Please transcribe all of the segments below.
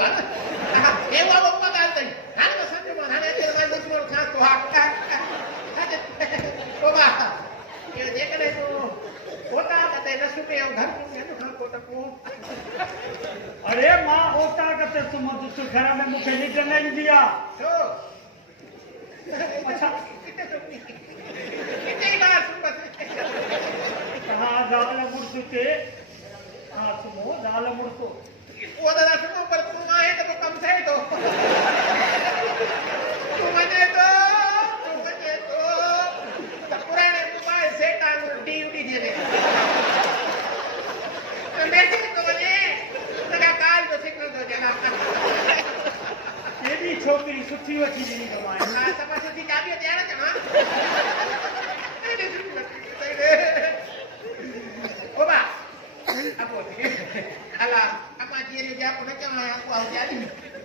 तो ना हे वा बप्पा घालतय हाण कसं म्हणा ते काय दुसरं खातो हा ओ बा ये देखले तो होता कहते रसू पे घर में तो खान को टको अरे मां होता कहते तुम तो घर में मुझे नीचे नहीं दिया तो अच्छा कितनी बार सुन बस कहां दाल मुड़ते हां सुनो दाल मुड़तो वो दादा सुनो पर तुम आए तो कम से तो तुमने तो पुराने मोबाइल से काम ड्यूटी दे दे तो मैसेज तो बने लगा काल तो सिग्नल दो जगह एडी छोकरी सुठी वठी दी कमाए हां सब सुठी चाबी दे रहा था ओ बा अब अला apa dia dia apa nak cakap aku au jadi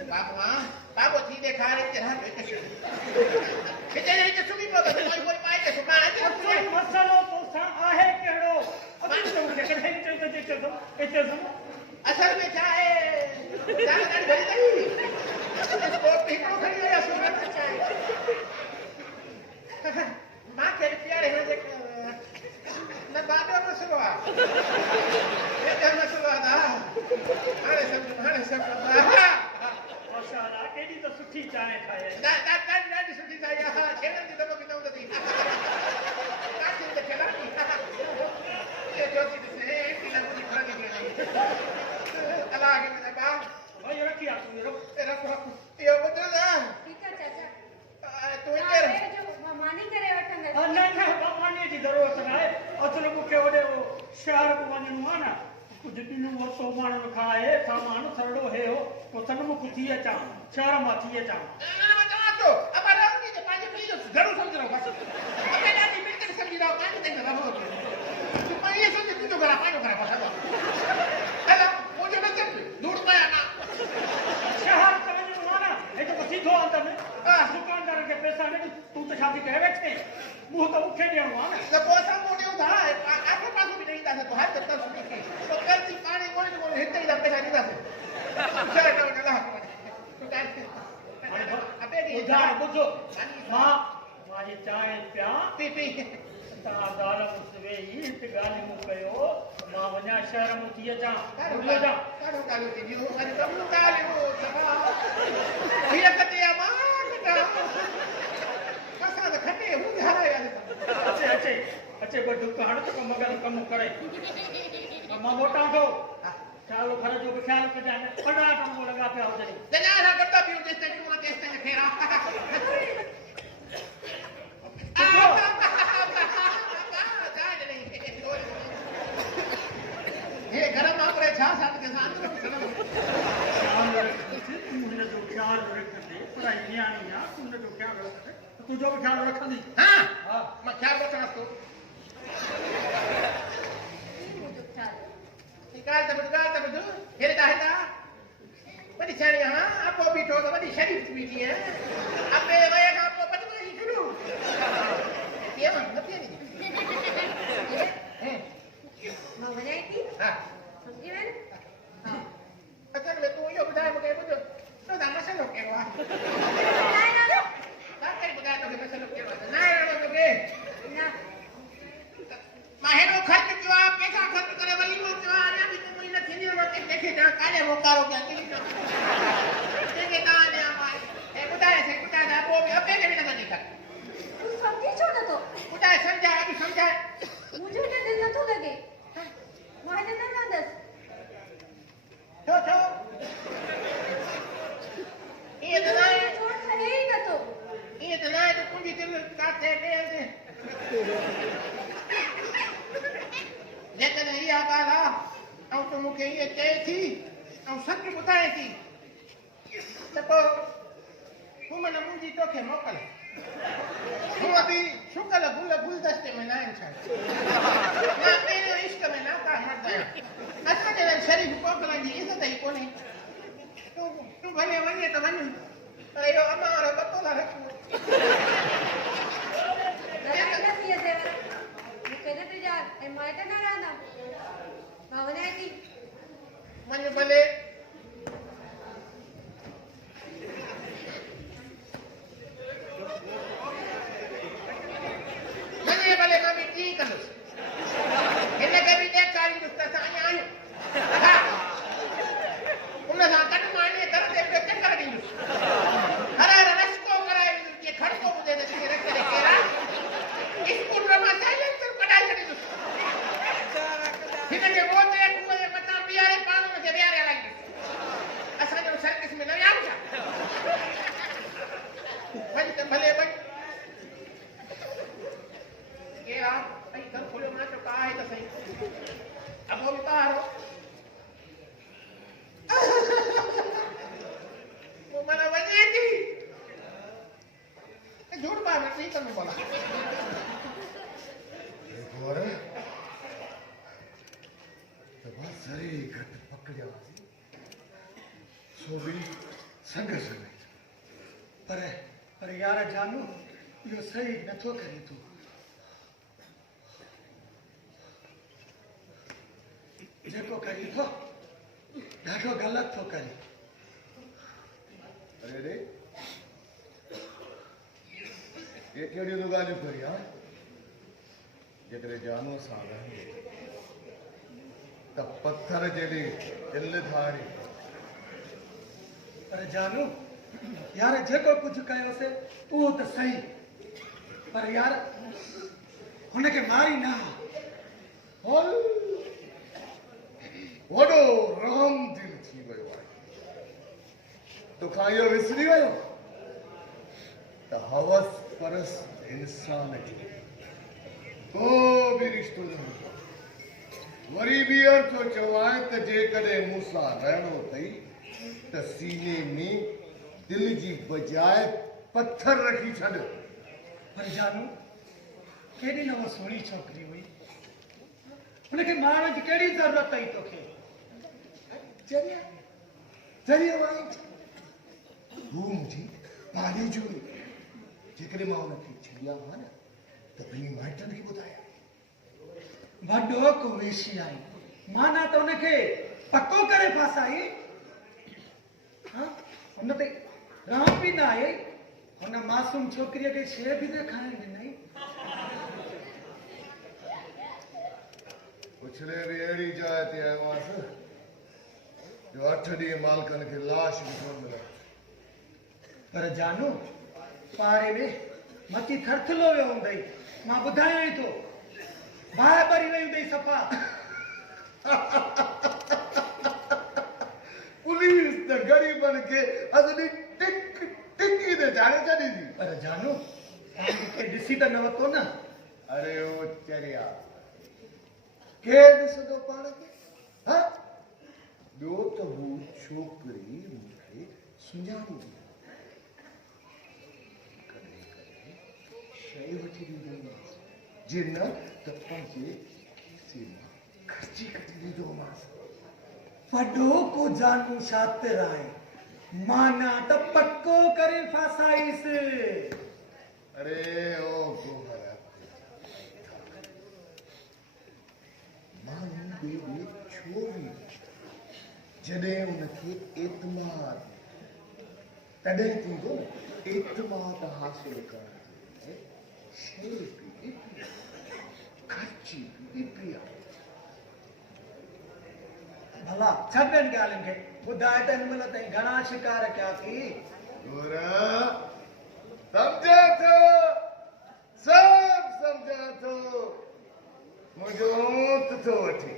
bapa bapa ti de khare ke ha ke je je sumi ko to koi pai ke suma aja कोई मसलो तो सा आहे केड़ो अब तुम के कहे तो इते सम असल में क्या है जान गाड़ी भरी नहीं इसको पिको खड़ी है सुना चाहिए मां के प्यारे हो जे ना बाबा मसलो ये क्या मसलो था हाणे सब माशाल्लाह केडी तो सुठी चाहे खाए दा सुठी था या खेलन दी दबो कितो दी काची ते खेला ये जोती से पीला मुझे खा के अल्लाह के मेरे बा भाई रखिया तुम रखो ये बदल दा ठीक है चाचा तू इधर जो मानी करे वठंगे नहीं बापानी जी जरूरत है असल मुखे वडे शहर को वणनो है ना कुछ दिन वर्षो माण्हू खाए सामान सरड़ो है हो तो सन्मुख थी अचा शहर मां थी अचा मैंने बता तो अब राम की पानी पी जो जरूर समझ रहा बस अब मैं नहीं मिलकर समझ रहा पानी देख रहा हूं तू पानी समझ तू तो करा पानी करा बस हेलो मुझे मत दूर पाया ना शहर समझ में आना है तो सीधो अंदर में दुकानदार के पैसा नहीं तू तो शादी कह बैठे मुंह तो उठे देनो है जब पैसा मोड़े उठा आके पास भी नहीं था तो हाथ तक सुनी तो कल सी पानी मोड़े को हिट ही पैसा नहीं था चल ना तू काय अबे उधार बुझो मां मारी चाय प्या पी पी ता दाल मुसवे इत गाली मु कयो मां वना शहर मु थी अचा काढो जा काढो काढो ती जो अरे कब नु काढो सभा ये कते मां कसा द खटे हूं धारा यार अच्छे बड्डू कहाड़ तो मगर कम करे मां मोटा को चालो खरा जो ख्याल कर जाने पड़ा तो लगा पे आओ जरी जना ना करता भी उस तक को देखते हैं खेरा ये गरम आपरे छा साथ के साथ ख्याल रखते तुमने जो ख्याल रखते पर यानी या तुमने जो ख्याल रखते तू जो ख्याल रखंदी हां मैं ख्याल रखना तो निकाल तब दो हेरता है बड़ी सारी हां आपको भी तो बड़ी शरीफ बीती है अब मैं गया का आपको पता नहीं शुरू ये मत नहीं है मां बनाई थी हां समझी मैंने हां असल में तू यो बता मुझे मुझे तो दाम से लोग के वा नहीं ना काय बता तो के से लोग के वा नहीं तो के ना माहेरो खर्च किया पैसा खर्च करे वाली नो किया ना भी कोई न थी रो के देखे ना काले मोकारो क्या की देखे ना ने हमारे ए बताए से कुटा ना वो भी अपने भी ना देखा तू समझी छो ना तो कुटा समझा अभी समझा मुझे के दिल न तो लगे माने ना दस तो ये तो ना छोड़ है ही ना तो ये तो ना तो कुछ दिल काटे ले लेकिन ये आकाला औ तो मुके ये कहे थी औ सच बताए थी तो तू मन मुंजी तो के मोकल तू अभी शुक्ल गुलदस्ते में ना इंसान ना मेरे इश्क में ना का मर गया अच्छा के शरीफ कोकला जी इज्जत है कोनी तू भले वने तो वने अरे हमारा बतौला रखो मन भले कंदुसि हिनखे बि ॾेखारींदुसि त असां अञा आहियूं हा उन सां गॾु मां इन घर ते ॿियो चकर ॾींदुसि हर हर रस्को कराए ॾींदुसि जीअं खड़को ॿुधे त जीअं रखे केरा स्कूल में मां साइलेंसर कढाए छॾींदुसि हिनखे मोते खूह जे मथां बीहारे पाण हुनखे विहारे हलाईंदुसि असांजो सर्किस में न वियाऊं छा वञ त भले वञ केरु आहे भई घर खोलियो मां चयो का आहे त सही अबो बि ॿाहिरि पोइ माना वञे थी झूठ ॿाहिरि न थी कंदो भला और तबा सरे घट पकड़िया सो भी संग पर यार जानू इहो सही नथो करे तूं जेको करी थो ॾाढो ग़लति थो करे अरे रे ये कहिड़ियूं तूं ॻाल्हियूं करी हा जेकॾहिं जानूअ सां रहे त पत्थर जहिड़ी दिलि थारी पर जानू यार जेको कुझु कयोसीं उहो त सही पर यार हुनखे मारी न हल वॾो राम दिल थी वियो आहे तोखां इहो विसरी वियो त हवस परस्त इंसान जो को बि रिश्तो न हूंदो वरी ॿीहर थो चवां त जेकॾहिं मूंसां रहणो अथई त सीने में दिल जी बजाए पत्थर रखी छॾ पर जानू केॾी न उहा सुहिणी छोकिरी हुई हुनखे मारण जी कहिड़ी ज़रूरत अथई तोखे जरिया जरिया वाई हू मुंहिंजी पाली जो जेकॾहिं मां हुनखे छॾिया हुआ न त ॿिनी माइटनि खे ॿुधाया वॾो को वेशी आई माना त हुनखे पको करे फासाई हुन ते राम बि न आहे हुन मासूम छोकिरीअ खे शइ बि न खाइण ॾिनई पुछड़े बि अहिड़ी जाइ ते आयो हुअसि जो 8 ॾींहं मालकनि खे लाश बि कोन मिलियो पर जानू पारे में मची थरथलो वियो हूंदई मां ॿुधायां थो बाहि भरी वई हूंदई सफ़ा पुलिस त ग़रीबनि खे असली टिकी ते चाढ़े छॾींदी पर जानू मूंखे ॾिसी त न वरितो न अरे ओ चरिया केरु ॾिसंदो पाण खे हा ॿियो त हू छोकिरी मूंखे सुञाणींदी कॾहिं कॾहिं शइ वठी ॾींदोमांसि जे न त पंहिंजे खीसे मां ख़र्ची कढी ॾींदोमांसि वॾो को जानू शातिर आहे माना त पक्को करे फासाईसि अरे ओ गोहर माण्हू ॿिए छो बि जॾहिं उनखे एतमाद तॾहिं थींदो एतमाद हासिल करण शइ बि ख़र्ची बि प्रिया भला छॾ ॿियनि ॻाल्हियुनि खे ॿुधाए त हिन महिल ताईं घणा शिकार कयासीं सम्झा थो सभु सम्झा थो मुंहिंजो ऊंट थो वठी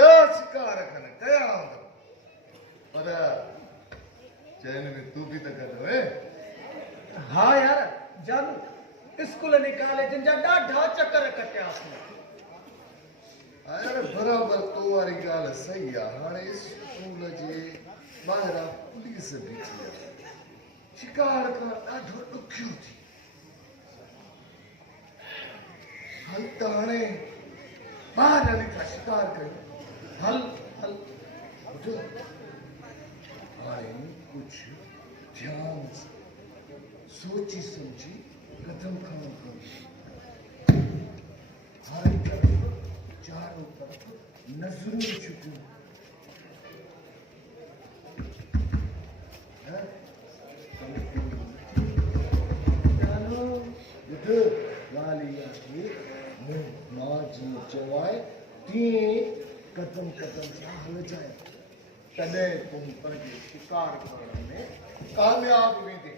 10 शिकार खनि कया हूंदा पर चइनि में तूं बि त गॾु हुए हा यार जानू स्कूलनि कॉलेजनि जा ॾाढा चकर कटियासीं अरे बराबरि तो वारी ॻाल्हि सही आहे हाणे स्कूल जे ॿाहिरां पुलिस बीठी आहे शिकार करणु ॾाढो ॾुखियो थी हल त हाणे ॿाहिरि हली था शिकार कयूं हल हल ॿुधो हाणे कुझु ध्यान सां सोची सम्झी कदम खणणु पवंदो हर तरफ़ चारों तरफ नजरूं छुपियूं ॿुध ॻाल्हि इहा आहे मां जीअं चयो आहे तीअं कदम कदम सां हलजाए तॾहिं तूं पंहिंजे शिकार करण में कामयाब वेंदे